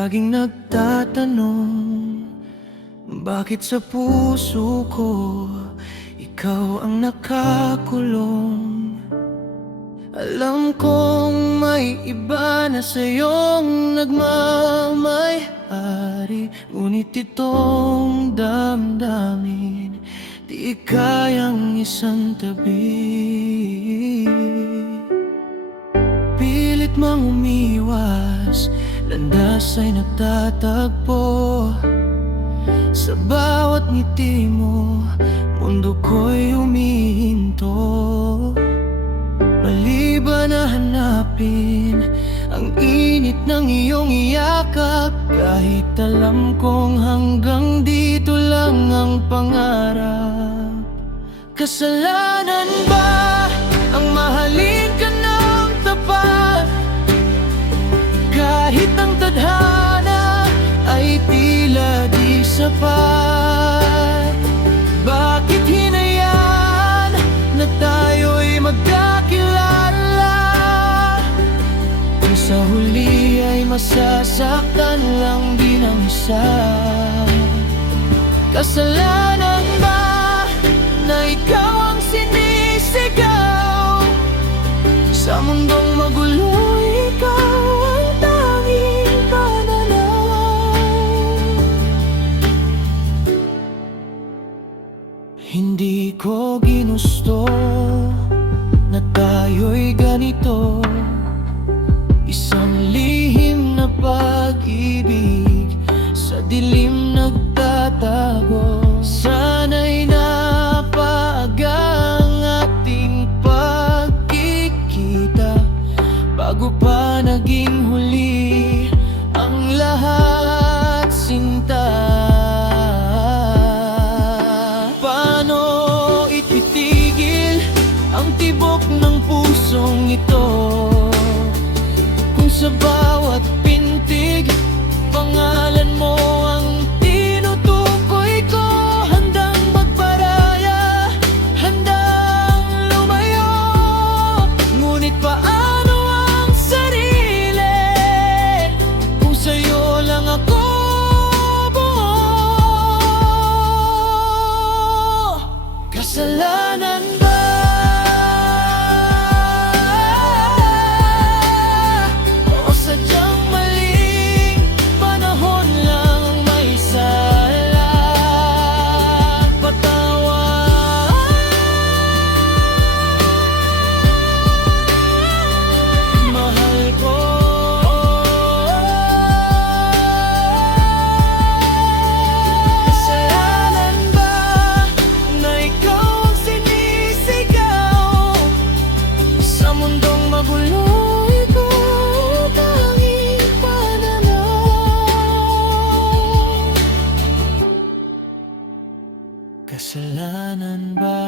Laging nagtatanong, bakit sa puso ko ikaw ang nakakulong? Alam kong may iba na sa'yong nagmamay-ari, ngunit itong damdamin di kayang isang tabi. Pilit mang umiwas, landas ay nagtatagpo. Sa bawat ngiti mo, mundo ko'y humihinto. Mali ba na hanapin ang init ng iyong iyakap, kahit alam kong hanggang dito lang ang pangarap? Kasalanan ba ang mahalin ka ng tapat, kahit ang tadhana ay tila di sapat? Bakit hinayaan na tayo'y magkakilala, kung sa huli ay masasaktan lang din ang isa? Kasalanan ba na ikaw ang sinisigaw? Sa mundong magulo, ikaw ang tanging pananaw. Hindi ko ginusto na tayo'y ganito, isang lihim na pag-ibig sa dilim nagtatago. Sana'y napaaga ang ating pagkikita bago pa naging huli ang lahat, sinta. Paano ititigil ang tibok ng pusong ito, kung sa bawat pintig pangalan mo ang tinutukoy ko? Handang magparaya, handang lumayo, ngunit paano ang sarili kung sa'yo lang ako buo? Kasalanan ba o sadyang maling panahon lang ang may sala? Patawad, mahal ko. Kasalanan ba na ikaw ang sinisigaw? Sa mundong magulo, ikaw ang tanging pananaw. Kasalanan ba?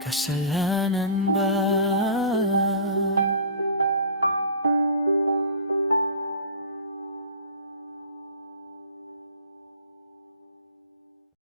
Kasalanan ba?